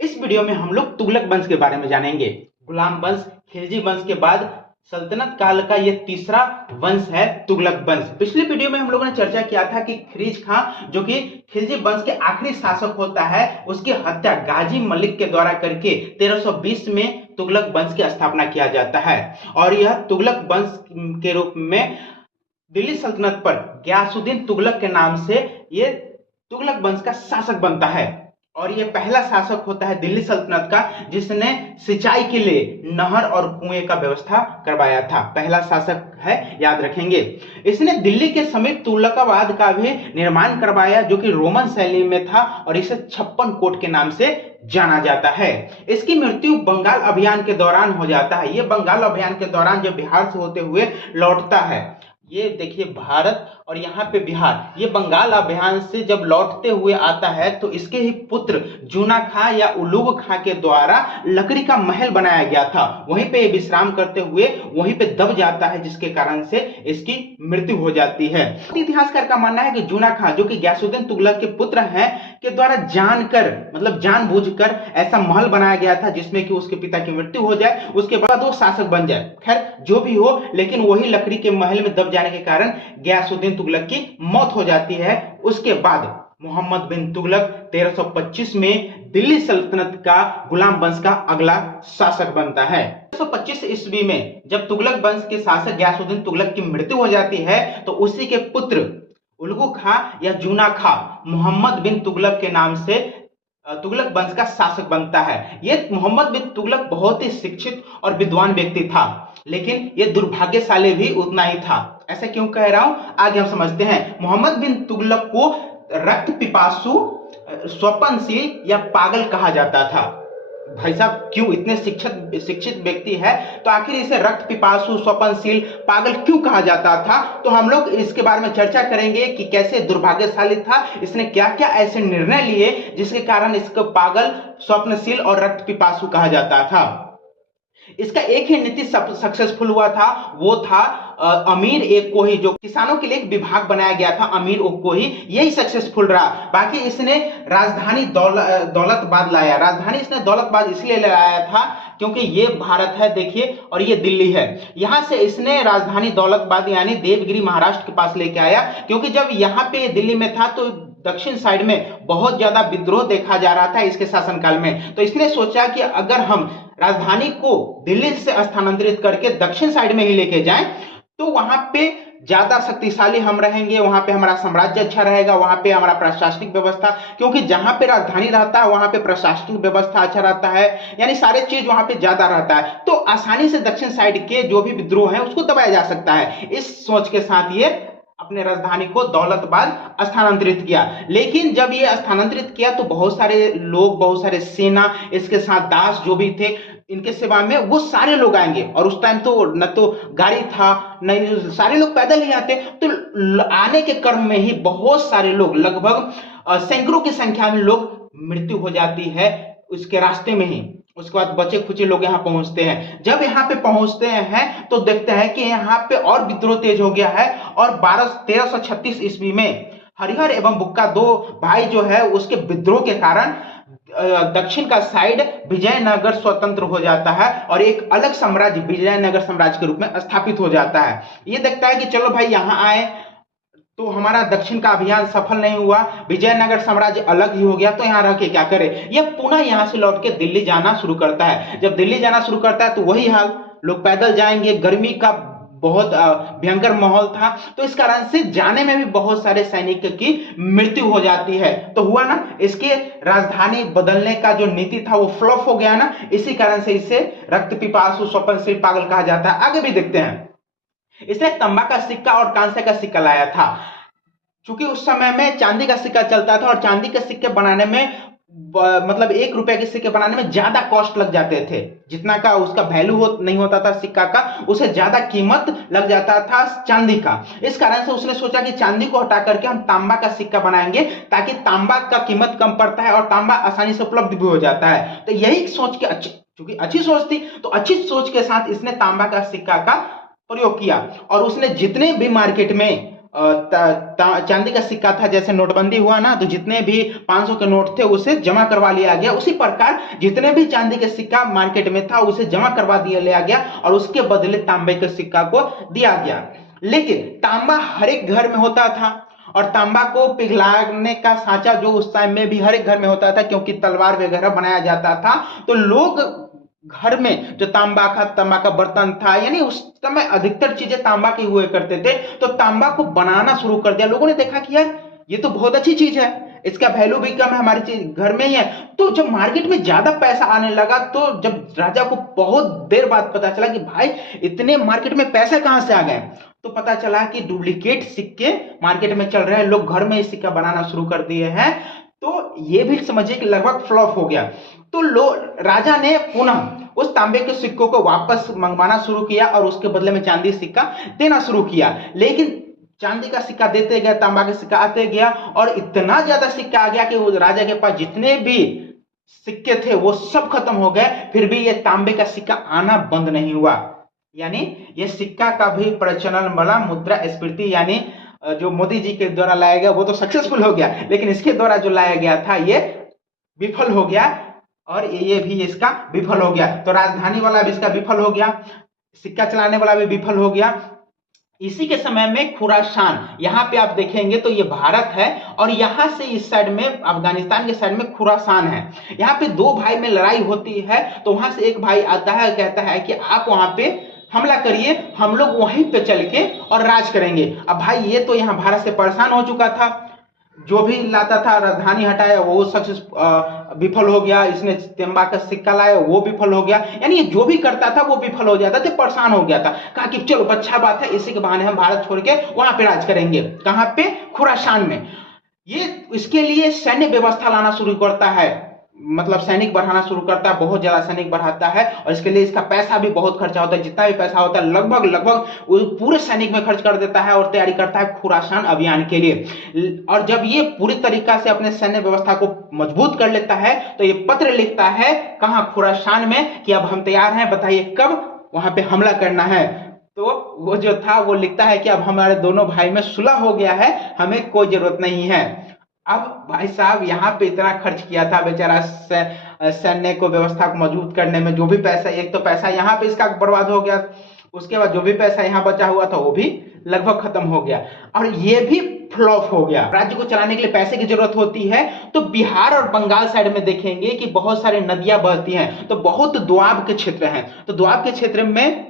इस वीडियो में हम लोग तुगलक वंश के बारे में जानेंगे। गुलाम वंश, खिलजी वंश के बाद सल्तनत काल का यह तीसरा वंश है तुगलक वंश। पिछले वीडियो में हम लोगों ने चर्चा किया था कि खिरीज खां जो कि खिलजी वंश के आखिरी शासक होता है, उसकी हत्या गाजी मलिक के द्वारा करके 1320 में तुगलक वंश की स्थापना किया जाता है और यह तुगलक वंश के रूप में दिल्ली सल्तनत पर गयासुद्दीन तुगलक के नाम से ये तुगलक वंश का शासक बनता है और ये पहला शासक होता है दिल्ली सल्तनत का जिसने सिंचाई के लिए नहर और कुएं का व्यवस्था करवाया था। पहला शासक है, याद रखेंगे। इसने दिल्ली के समीप तुगलकाबाद का भी निर्माण करवाया जो कि रोमन शैली में था और इसे 56 कोट के नाम से जाना जाता है। इसकी मृत्यु बंगाल अभियान के दौरान हो जाता है। ये बंगाल अभियान के दौरान जब बिहार से होते हुए लौटता है, ये देखिए भारत और यहाँ पे बिहार, ये बंगाल अभियान से जब लौटते हुए आता है तो इसके ही पुत्र जूना खां या उलूग खां के द्वारा लकड़ी का महल बनाया गया था। वहीं पे विश्राम करते हुए वहीं पे दब जाता है जिसके कारण से इसकी मृत्यु हो जाती है। इतिहासकार का मानना है कि जूना खां जो कि गयासुद्दीन तुगलक के पुत्र हैं के द्वारा जानकर मतलब जानबूझकर ऐसा महल बनाया गया था जिसमें कि उसके पिता की मृत्यु हो जाए, उसके बाद वो शासक बन जाए। खैर जो भी हो, लेकिन वही लकड़ी के महल में दब जाने के कारण गयासुद्दीन तुगलक की मौत हो जाती है। उसके बाद मोहम्मद बिन तुगलक 1325 में दिल्ली सल्तनत का गुलाम वंश का अगला शासक बनता है। 1325 ईस्वी में जब तुगलक वंश के शासक गयासुद्दीन तुगलक की मृत्यु हो जाती है तो उसी के पुत्र उलगू खां या जूना खां मोहम्मद बिन तुगलक के नाम से तुगलक वंश का शासक बनता है। यह मोहम्मद बिन तुगलक बहुत ही शिक्षित और विद्वान व्यक्ति था, लेकिन यह दुर्भाग्यशाली भी उतना ही था। ऐसा क्यों कह रहा हूं, आगे हम समझते हैं। मोहम्मद बिन तुगलक को रक्त पिपासु, स्वप्नशील या पागल कहा जाता था। भाई साहब, क्यों? इतने शिक्षित व्यक्ति है तो आखिर इसे रक्त पिपासु, स्वप्नशील, पागल क्यों कहा जाता था? तो हम लोग इसके बारे में चर्चा करेंगे कि कैसे दुर्भाग्यशाली था, इसने क्या क्या ऐसे निर्णय लिए जिसके कारण इसको पागल, स्वप्नशील और रक्त पिपासु कहा जाता था। इसका एक ही नीति सक्सेसफुल हुआ था, वो था अमीर एक कोही, जो किसानों के लिए एक विभाग बनाया गया था, अमीर एक कोही, यही सक्सेसफुल रहा। बाकी इसने राजधानी दौलताबाद लाया। राजधानी इसने दौलताबाद इसलिए लाया था क्योंकि ये भारत है देखिए और ये दिल्ली है। यहां से इसने राजधानी दौलताबाद यानी देवगिरी महाराष्ट्र के पास लेके आया, क्योंकि जब यहाँ पे दिल्ली में था तो दक्षिण साइड में बहुत ज्यादा विद्रोह देखा जा रहा था इसके शासनकाल में। तो इसने सोचा कि अगर हम राजधानी को दिल्ली से स्थानांतरित करके दक्षिण साइड में ही लेके जाएं तो वहां पे ज्यादा शक्तिशाली हम रहेंगे, वहां पे हमारा साम्राज्य अच्छा रहेगा, वहां पे हमारा प्रशासनिक व्यवस्था, क्योंकि जहां पे राजधानी रहता है वहां पे प्रशासनिक व्यवस्था अच्छा रहता है, यानी सारे चीज वहां पे ज्यादा रहता है, तो आसानी से दक्षिण साइड के जो भी विद्रोह है उसको दबाया जा सकता है। इस सोच के साथ ये अपने राजधानी को दौलताबाद स्थानांतरित किया। लेकिन जब ये स्थानांतरित किया तो बहुत सारे लोग, बहुत सारे सेना, इसके साथ दास जो भी थे इनके सेवा में, वो सारे लोग आएंगे। और उस टाइम तो न तो गाड़ी था, न सारे लोग पैदल ही आते, तो आने के क्रम में ही बहुत सारे लोग, लगभग सैकड़ों की संख्या में लोग मृत्यु हो जाती है उसके रास्ते में ही। उसके बाद बचे खुचे लोग यहाँ पहुंचते हैं। जब यहाँ पे पहुंचते हैं तो देखते हैं कि यहाँ पे और विद्रोह तेज हो गया है और 1336 ईस्वी में हरिहर एवं बुक्का दो भाई जो है उसके विद्रोह के कारण दक्षिण का साइड विजयनगर स्वतंत्र हो जाता है और एक अलग साम्राज्य विजयनगर साम्राज्य के रूप में स्थापित हो जाता है। ये देखता है कि चलो भाई यहाँ आए तो हमारा दक्षिण का अभियान सफल नहीं हुआ, विजयनगर साम्राज्य अलग ही हो गया, तो यहाँ रह के क्या करे। यह पुनः यहाँ से लौट के दिल्ली जाना शुरू करता है। जब दिल्ली जाना शुरू करता है तो वही हाल, लोग पैदल जाएंगे, गर्मी का बहुत भयंकर माहौल था, तो इस कारण से जाने में भी बहुत सारे सैनिक की मृत्यु हो जाती है। तो हुआ ना, इसके राजधानी बदलने का जो नीति था वो फ्लॉप हो गया ना, इसी कारण से इसे रक्त पिपासु, स्वप्नशील, पागल कहा जाता है। आगे भी देखते हैं। इसने तांबा का सिक्का और कांसे का सिक्का लाया था। चूंकि उस समय में चांदी का सिक्का चलता था और चांदी के सिक्के बनाने में मतलब 1 रुपए के सिक्के बनाने में ज्यादा कॉस्ट लग जाते थे, जितना का उसका वैल्यू नहीं होता था सिक्का का, उसे ज्यादा कीमत लग जाता था चांदी का। इस कारण से उसने सोचा कि चांदी को हटा करके हम तांबा का सिक्का बनाएंगे ताकि तांबा का कीमत कम पड़ता है और तांबा आसानी से उपलब्ध भी हो जाता है। तो यही सोच के चूंकि अच्छी सोच थी तो अच्छी सोच के साथ इसने तांबा का सिक्का का प्रयोग किया और उसने जितने भी मार्केट में चांदी का सिक्का था, जैसे नोटबंदी हुआ ना, तो जितने भी 500 के नोट थे उसे जमा करवा लिया गया। उसी प्रकार जितने भी चांदी के सिक्का मार्केट में था उसे जमा करवा दिया लिया गया और उसके बदले तांबे के सिक्का को दिया गया। लेकिन तांबा हर एक घर में होता था और तांबा को पिघलाने का सांचा जो उस टाइम में भी हर एक घर में होता था, क्योंकि तलवार वगैरह बनाया जाता था। तो लोग घर में जो तांबा का बर्तन था, यानी उस समय अधिकतर चीजें तांबा की हुए करते थे, तो तांबा को बनाना शुरू कर दिया। लोगों ने देखा कि यार ये तो बहुत अच्छी चीज है, इसका वैल्यू भी कम है, हमारी चीज घर में ही है। तो जब मार्केट में ज्यादा पैसा आने लगा, तो जब राजा को बहुत देर बाद पता चला कि भाई इतने मार्केट में पैसे कहां से आ गए, तो पता चला कि डुप्लीकेट सिक्के मार्केट में चल रहे हैं, लोग घर में ही सिक्का बनाना शुरू कर दिए हैं। तो ये भी समझिए कि लगभग फ्लॉप हो गया। तो राजा ने पुनः उस तांबे के सिक्कों को वापस मंगवाना शुरू किया और उसके बदले में चांदी सिक्का देना शुरू किया। लेकिन चांदी का सिक्का देते गए, तांबा का सिक्का आते गया और इतना ज्यादा सिक्का आ गया कि वो राजा के पास जितने भी सिक्के थे वो सब खत्म हो गए। फिर भी ये तांबे का सिक्का आना बंद नहीं हुआ। यानी ये सिक्का का भी प्रचलन वाला मुद्रास्फीति, यानी जो मोदी जी के द्वारा लाया गया वो तो सक्सेसफुल हो गया, लेकिन इसके द्वारा जो लाया गया था ये विफल हो गया और ये भी इसका विफल हो गया। तो राजधानी वाला भी इसका विफल हो गया, सिक्का चलाने वाला भी विफल हो गया। इसी के समय में खुरासान, यहाँ पे आप देखेंगे तो ये भारत है और यहाँ से इस साइड में अफगानिस्तान के साइड में खुरासान है। यहाँ पे दो भाई में लड़ाई होती है, तो वहां से एक भाई आता है, कहता है कि आप वहां पे हमला करिए, हम लोग वहीं पे चल के और राज करेंगे। अब भाई ये तो यहाँ भारत से परेशान हो चुका था, जो भी लाता था राजधानी हटाया वो सक्सेस विफल हो गया, इसने तांबा का सिक्का लाया वो विफल हो गया, यानी जो भी करता था वो विफल हो जाता था, परेशान हो गया था। कहा कि चलो अच्छा बात है, इसी के बहाने हम भारत छोड़ के वहां पे राज करेंगे। कहां पे? खुरासान में। ये इसके लिए सैन्य व्यवस्था लाना शुरू करता है, मतलब सैनिक बढ़ाना शुरू करता है, बहुत ज्यादा सैनिक बढ़ाता है और इसके लिए इसका पैसा भी बहुत खर्चा होता है। जितना भी पैसा होता है लगभग वो पूरे सैनिक में खर्च कर देता है और तैयारी करता है खुरासान अभियान के लिए। और जब ये पूरी तरीका से अपने सैन्य व्यवस्था को मजबूत कर लेता है तो ये पत्र लिखता है कहां? खुरासान में, कि अब हम तैयार हैं, बताइए कब वहां पे हमला करना है। तो वो जो था वो लिखता है कि अब हमारे दोनों भाई में सुलह हो गया है, हमें कोई जरूरत नहीं है। अब भाई साहब यहाँ पे इतना खर्च किया था बेचारा सैन्य को व्यवस्था को मजबूत करने में, जो भी पैसा, एक तो पैसा यहाँ पे इसका बर्बाद हो गया, उसके बाद जो भी पैसा यहाँ बचा हुआ था वो भी लगभग खत्म हो गया और ये भी फ्लॉप हो गया। राज्य को चलाने के लिए पैसे की जरूरत होती है, तो बिहार और बंगाल साइड में देखेंगे कि बहुत सारी नदियां बहती हैं, तो बहुत दोआब के क्षेत्र हैं, तो दोआब के क्षेत्र में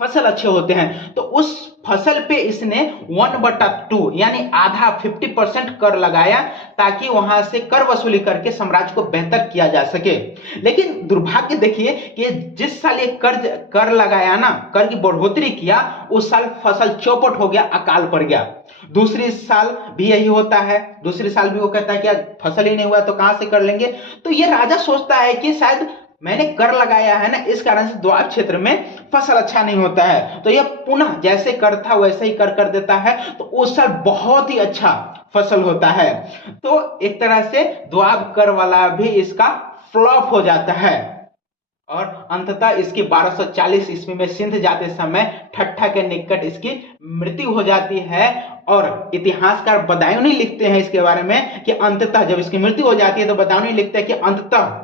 फसल अच्छे होते हैं। तो उस फसल पे इसने 1/2 यानी आधा 50% कर लगाया, ताकि वहां से कर वसूली करके साम्राज्य को बेहतर किया जा सके। लेकिन दुर्भाग्य देखिए कि जिस साल ये कर लगाया ना, कर की बढ़ोतरी किया, उस साल फसल चौपट हो गया, अकाल पड़ गया। दूसरी साल भी यही होता है, दूसरी साल भी वो कहता है कि फसल ही नहीं हुआ तो कहां से कर लेंगे। तो ये राजा सोचता है कि शायद मैंने कर लगाया है ना, इस कारण से दोआब क्षेत्र में फसल अच्छा नहीं होता है, तो यह पुनः जैसे कर था वैसे ही कर देता है, तो उस साल बहुत ही अच्छा फसल होता है। तो एक तरह से दोआब कर वाला भी इसका फ्लॉप हो जाता है और अंततः इसकी 1240 ईस्वी में सिंध जाते समय ठट्ठा के निकट इसकी मृत्यु हो जाती है। और इतिहासकार बदायूनी लिखते हैं इसके बारे में कि अंततः जब इसकी मृत्यु हो जाती है तो बदायूनी लिखते हैं कि अंततः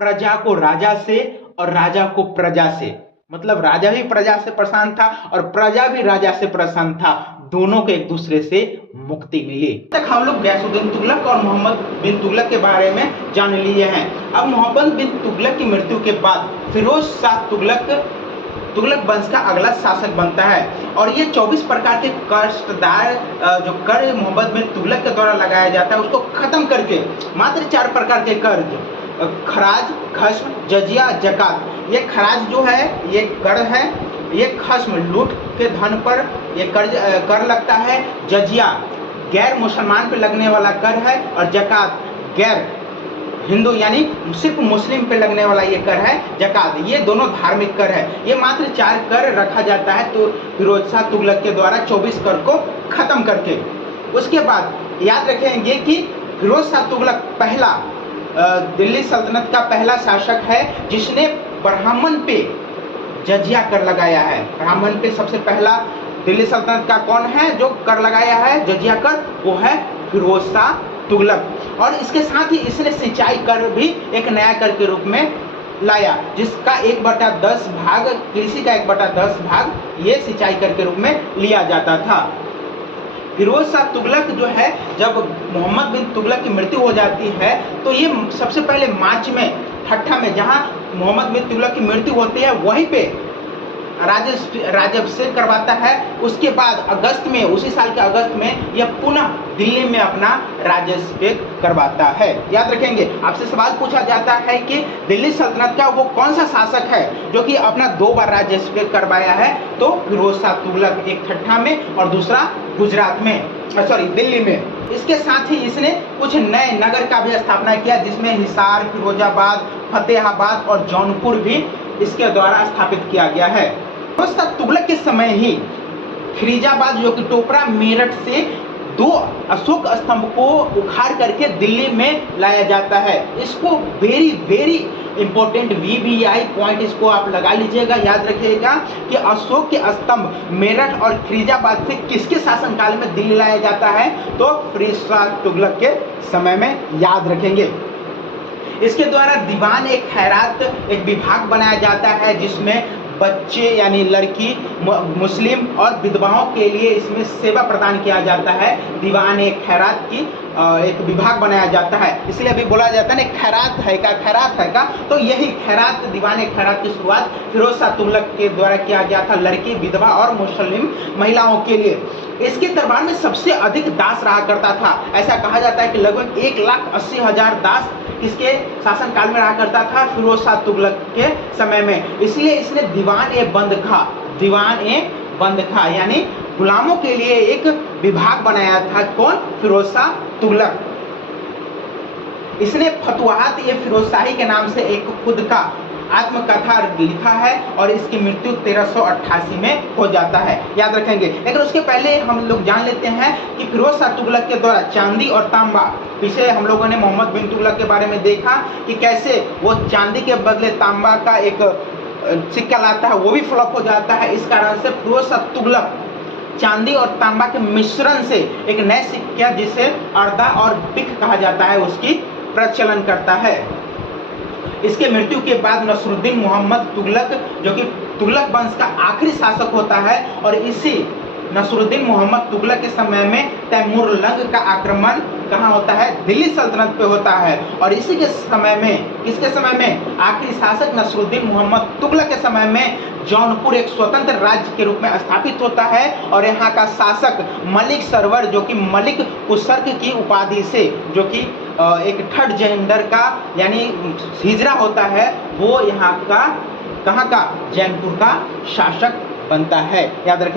प्रजा को राजा से और राजा को प्रजा से, मतलब राजा भी प्रजा से प्रसन्न था और प्रजा भी राजा से प्रसन्न था, दोनों को एक दूसरे से मुक्ति मिली। तक हम लोग गयासुद्दीन तुगलक और मोहम्मद बिन तुगलक के बारे में जान लिए हैं। अब मोहम्मद बिन तुगलक की मृत्यु के बाद फिरोज शाह तुगलक वंश का अगला शासक बनता है और ये 24 प्रकार के कष्टदार जो कर मोहम्मद बिन तुगलक के द्वारा लगाया जाता है उसको खत्म करके मात्र 4 प्रकार के कर, खराज, खस्म, जजिया, जकात। ये खराज जो है ये कर है, ये खस्म लूट के धन पर ये कर लगता है, जजिया गैर मुसलमान पे लगने वाला कर है और जकात गैर हिंदू यानी सिर्फ मुस्लिम पे लगने वाला ये कर है जकात। ये दोनों धार्मिक कर है। ये मात्र 4 कर रखा जाता है तो फिरोज शाह तुगलक के द्वारा 24 कर को खत्म करके। उसके बाद याद रखेंगे कि फिरोज शाह तुगलक पहला दिल्ली सल्तनत का पहला शासक है जिसने ब्राह्मण पे जजिया कर लगाया है। ब्राह्मण पे सबसे पहला दिल्ली सल्तनत का कौन है जो कर लगाया है जजिया कर, वो है फिरोज शाह तुगलक। और इसके साथ ही इसने सिंचाई कर भी एक नया कर के रूप में लाया, जिसका 1/10 भाग, कृषि का 1/10 भाग ये सिंचाई कर के रूप में लिया जाता था। फिरोज शाह तुगलक जो है, जब मोहम्मद बिन तुगलक की मृत्यु हो जाती है तो ये सबसे पहले मार्च में ठट्ठा में, जहां मोहम्मद बिन तुगलक की मृत्यु होती है, वहीं पे राज्याभिषेक करवाता है। उसके बाद अगस्त में, उसी साल के अगस्त में यह पुनः दिल्ली में अपना राज्याभिषेक करवाता है। याद रखेंगे, आपसे सवाल पूछा जाता है कि दिल्ली सल्तनत का वो कौन सा शासक है जो कि अपना 2 बार राज्याभिषेक करवाया है, तो फिरोज शाह तुगलक, एक ठट्ठा में और दूसरा गुजरात में, दिल्ली में। इसके साथ ही इसने कुछ नए नगर का भी स्थापना किया, जिसमें हिसार, फिरोजाबाद, फतेहाबाद और जौनपुर भी इसके द्वारा स्थापित किया गया है। फिरोज शाह तुगलक के समय ही फिरोजाबाद जो कि टोपरा मेरठ से 2 अशोक स्तंभ को उखाड़ करके दिल्ली में लाया जाता है। इसको very very important VVI point इसको आप लगा लीजिएगा, याद रखिएगा कि अशोक के स्तंभ मेरठ और फिरोजाबाद से किसके शासनकाल में दिल्ली लाया जाता है, तो फिरोज शाह तुगलक के समय में, याद रखेंगे। इसके द्वारा दीवान एक खैरात एक विभाग बनाया जाता है, जिसमें बच्चे यानी लड़की, मुस्लिम और विधवाओं के लिए इसमें सेवा प्रदान किया जाता है। दीवान एक खैरात की एक विभाग बनाया जाता है, इसलिए अभी बोला जाता है ना खैरात है का, तो यही खैरात, दीवान एक खैरात की शुरुआत फिरोज शाह तुगलक के द्वारा किया गया था, लड़की, विधवा और मुस्लिम महिलाओं के लिए। इसके दरबार में सबसे अधिक दास रहा करता था। ऐसा कहा जाता है कि लगभग 1,80,000 दास इसके शासनकाल में रहा करता था फिरोज शाह तुगलक के समय में। इसलिए इसने दीवान ए बंद खा यानी गुलामों के लिए एक विभाग बनाया था। कौन? फिरोज शाह तुगलक। इसने फतुहात ये फिरोज शाही के नाम से एक खुद का आत्मकथा लिखा है और इसकी मृत्यु 1388 में हो जाता है, याद रखेंगे। लेकिन उसके पहले हम लोग जान लेते हैं कि फिरोज शाह तुगलक के द्वारा चांदी और तांबा, पीछे हम लोगों ने मोहम्मद बिन तुगलक के बारे में देखा कि कैसे वो चांदी के बदले तांबा का एक सिक्का लाता है, वो भी फ्लॉप हो जाता है। इस कारण से फिरोज शाह तुगलक चांदी और तांबा के मिश्रण से एक नए सिक्का, जिसे अर्दा और बिक कहा जाता है, उसकी प्रचलन करता है। इसके मृत्यु के बाद नसरुद्दीन मोहम्मद तुगलक, जो कि तुगलक वंश का आखिरी शासक होता है, और इसी नसरुद्दीन मोहम्मद तुगलक के समय में तैमूर लंग का आक्रमण कहाँ होता है? दिल्ली सल्तनत पे होता है। और इसी के समय में, इसके समय में आखिरी शासक नसरुद्दीन मोहम्मद तुगलक के समय में जौनपुर एक स्वतंत्र राज्य के रूप में स्थापित होता है, और यहाँ का शासक मलिक सरवर, जो कि मलिक कुसर्क की उपाधि से, जो कि एक थर्ड जेंडर का यानी हिजरा होता है, वो यहाँ का, कहाँ का? जैनपुर का शासक बनता है, याद रखें।